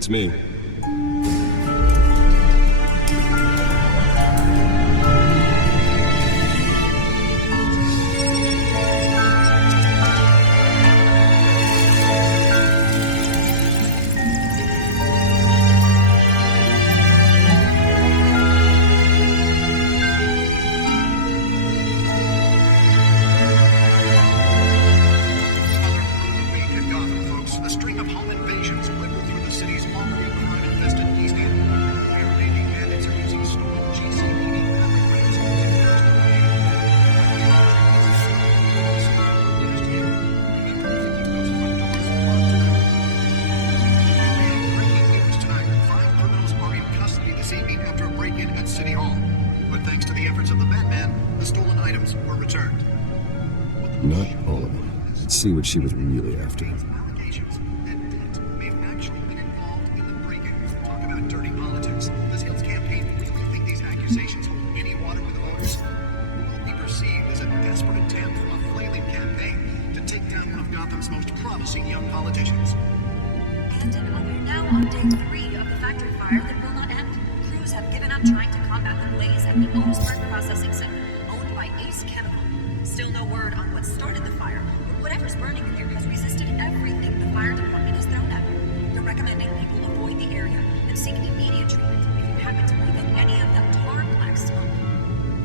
It's me. Not all of them. Let's see what she was really after. Talk about dirty politics. Does Hill's campaign really think these accusations hold any water with the voters? Will it be perceived as a desperate attempt from a flailing campaign to take down one of Gotham's most promising young politicians? And we're now on day 3 of the factory fire that will not end. Crews have given up trying to combat the blaze at the Owensburg processing center, owned by Ace Chemical. Still no word on what started the fire, but whatever's burning in there has resisted everything the fire department has thrown at it. They're recommending people avoid the area and seek immediate treatment if you happen to breathe in any of that tar black smoke.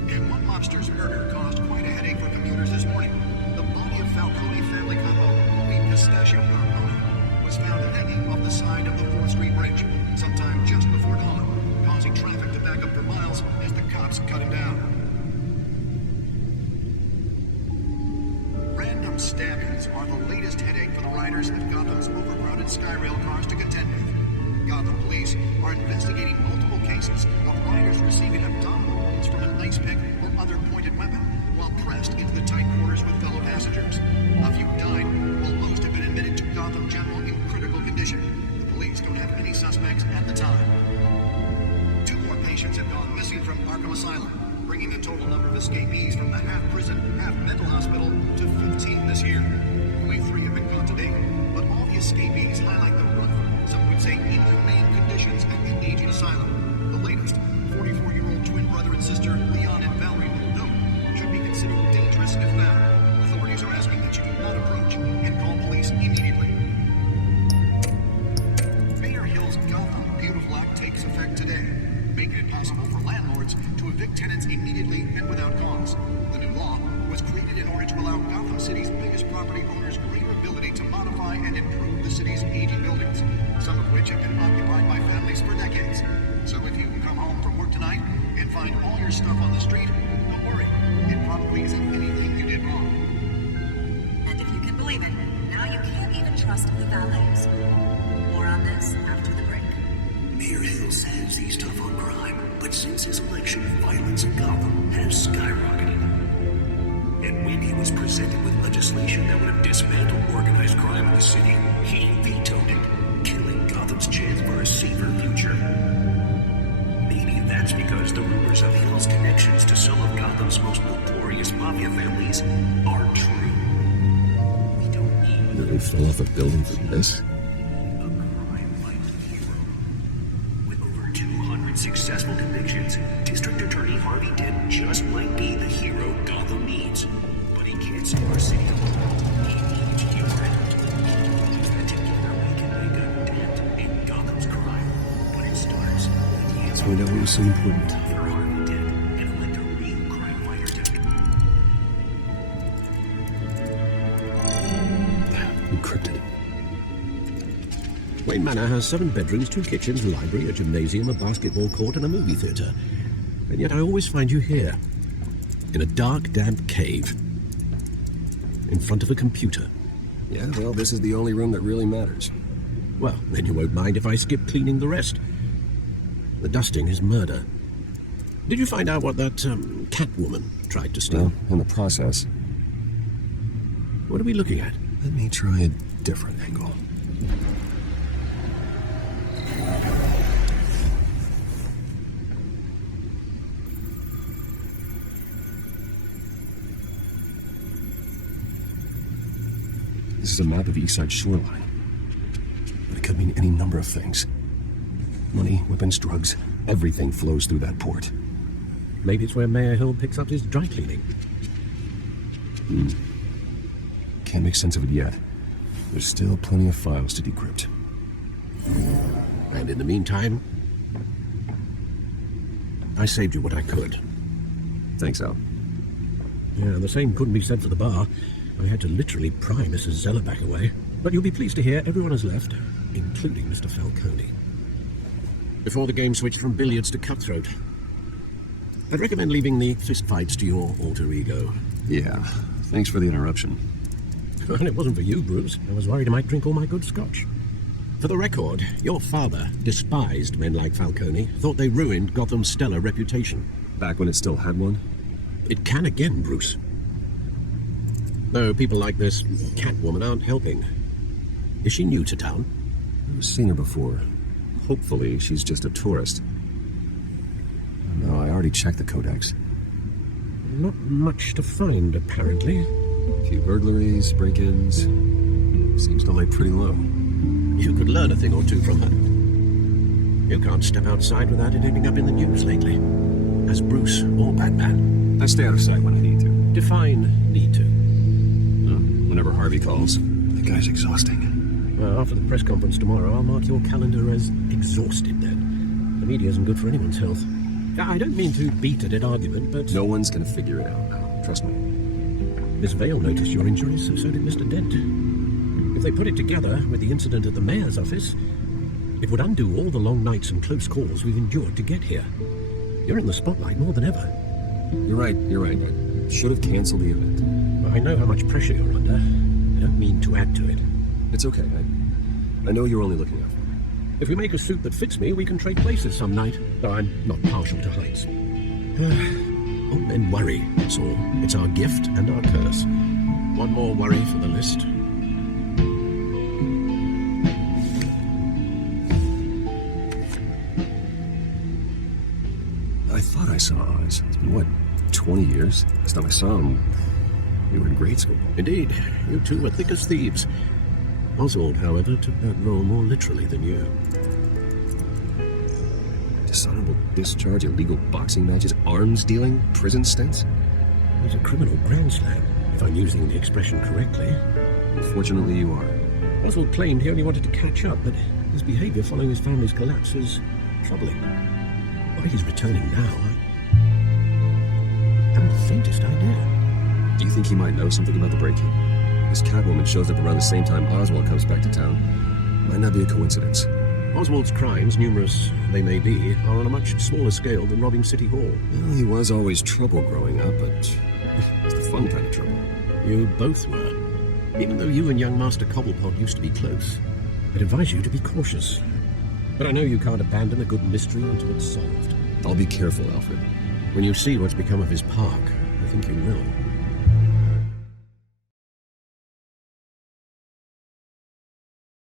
And one mobster's murder caused quite a headache for commuters this morning. The body of Falcone family couple, the Pistachio Carmona, was found hanging off the side of the 4th Street Bridge sometime just before dawn, causing traffic to back up for miles as the cops cut him down. Random stabbings are the latest headache for the riders of Gotham's overcrowded Skyrail cars to contend with. Gotham police are investigating multiple cases of riders receiving abdominal wounds from an ice pick or other pointed weapon while pressed into the tight quarters with fellow passengers. A few died, while most have been admitted to Gotham General in critical condition. The police don't have any suspects at the time. 2 more patients have gone missing from Arkham Asylum, bringing the total number of escapees from the half-prison, half-mental hospital to 15 this year. Only 3 have been caught to date, but all the escapees highlight the rough, some would say inhumane conditions at the aging asylum. The latest, 44-year-old twin brother and sister Leon and Valerie Muldoon, should be considered dangerous if found. Authorities are asking that you do not approach and call police immediately. Mayor Hill's Gotham Beautiful Act takes effect today, making it possible for landlords to evict tenants immediately and without cause. The new law was created in order to allow Gotham City's biggest property owners greater ability to modify and improve the city's aging buildings, some of which have been occupied by families for decades. So if you come home from work tonight and find all your stuff on the street, don't worry. It probably isn't anything you did wrong. And if you can believe it, now you can't even trust the valets. More on this after the break. Mayor Hill says he's tough on crime, but since his election, violence in Gotham has skyrocketed. And when he was presented with legislation that would have dismantled organized crime in the city, he vetoed it, killing Gotham's chance for a safer future. Maybe that's because the rumors of Hill's connections to some of Gotham's most notorious mafia families are true. We don't need... Really fell off a building for this? Successful convictions, District Attorney Harvey Dent just might be the hero Gotham needs. But he can't save our city alone. He needs your help. Together we can make a dent in Gotham's crime. But it starts with you. Let's find out what was so important. For Harvey Dent and let the real crime fighters Encrypted. Wayne Manor has 7 bedrooms, 2 kitchens, a library, a gymnasium, a basketball court, and a movie theater. And yet I always find you here, in a dark, damp cave, in front of a computer. Yeah, well, this is the only room that really matters. Well, then you won't mind if I skip cleaning the rest. The dusting is murder. Did you find out what that, Catwoman tried to steal? Well, in the process. What are we looking at? Let me try a different angle. This is a map of Eastside shoreline. But it could mean any number of things. Money, weapons, drugs, everything flows through that port. Maybe it's where Mayor Hill picks up his dry cleaning. Can't make sense of it yet. There's still plenty of files to decrypt. And in the meantime, I saved you what I could. Thanks, Al. Yeah, the same couldn't be said for the bar. I had to literally pry Mrs. Zeller back away. But you'll be pleased to hear everyone has left, including Mr. Falcone. Before the game switched from billiards to cutthroat. I'd recommend leaving the fistfights to your alter ego. Yeah, thanks for the interruption. And it wasn't for you, Bruce. I was worried I might drink all my good scotch. For the record, your father despised men like Falcone, thought they ruined Gotham's stellar reputation. Back when it still had one? It can again, Bruce. Though people like this Catwoman aren't helping. Is she new to town? I've seen her before. Hopefully, she's just a tourist. No, I already checked the codex. Not much to find, apparently. A few burglaries, break-ins. Seems to lay pretty low. You could learn a thing or two from her. You can't step outside without it ending up in the news lately. As Bruce or Batman. I stay out of sight when I need to. Define need to. Whenever Harvey calls. The guy's exhausting. After the press conference tomorrow, I'll mark your calendar as exhausted then. The media isn't good for anyone's health. I don't mean to beat a dead argument, but... No one's gonna figure it out now. Trust me. Miss Vale noticed your injuries, so did Mr. Dent. If they put it together with the incident at the mayor's office, it would undo all the long nights and close calls we've endured to get here. You're in the spotlight more than ever. You're right. I should have canceled the event. I know how much pressure you're under. I don't mean to add to it. It's okay. I know you're only looking out for me. If we make a suit that fits me, we can trade places some night. Though I'm not partial to heights. All men worry, that's all. It's our gift and our curse. One more worry for the list. I thought I saw Oz. It's been, what, 20 years? Last time I saw him, we were in grade school. Indeed, you two were thick as thieves. Oswald, however, took that role more literally than you. Dishonorable discharge, illegal boxing matches, arms dealing, prison stints? He's a criminal grand slam, if I'm using the expression correctly. Unfortunately, you are. Oswald claimed he only wanted to catch up, but his behavior following his family's collapse was troubling. Why he's returning now, I haven't the faintest idea. Do you think he might know something about the break-in? This Catwoman shows up around the same time Oswald comes back to town. Might not be a coincidence. Oswald's crimes, numerous they may be, are on a much smaller scale than robbing City Hall. Well, he was always trouble growing up, but it's the fun kind of trouble. You both were. Even though you and young Master Cobblepot used to be close, I'd advise you to be cautious. But I know you can't abandon a good mystery until it's solved. I'll be careful, Alfred. When you see what's become of his park, I think you will.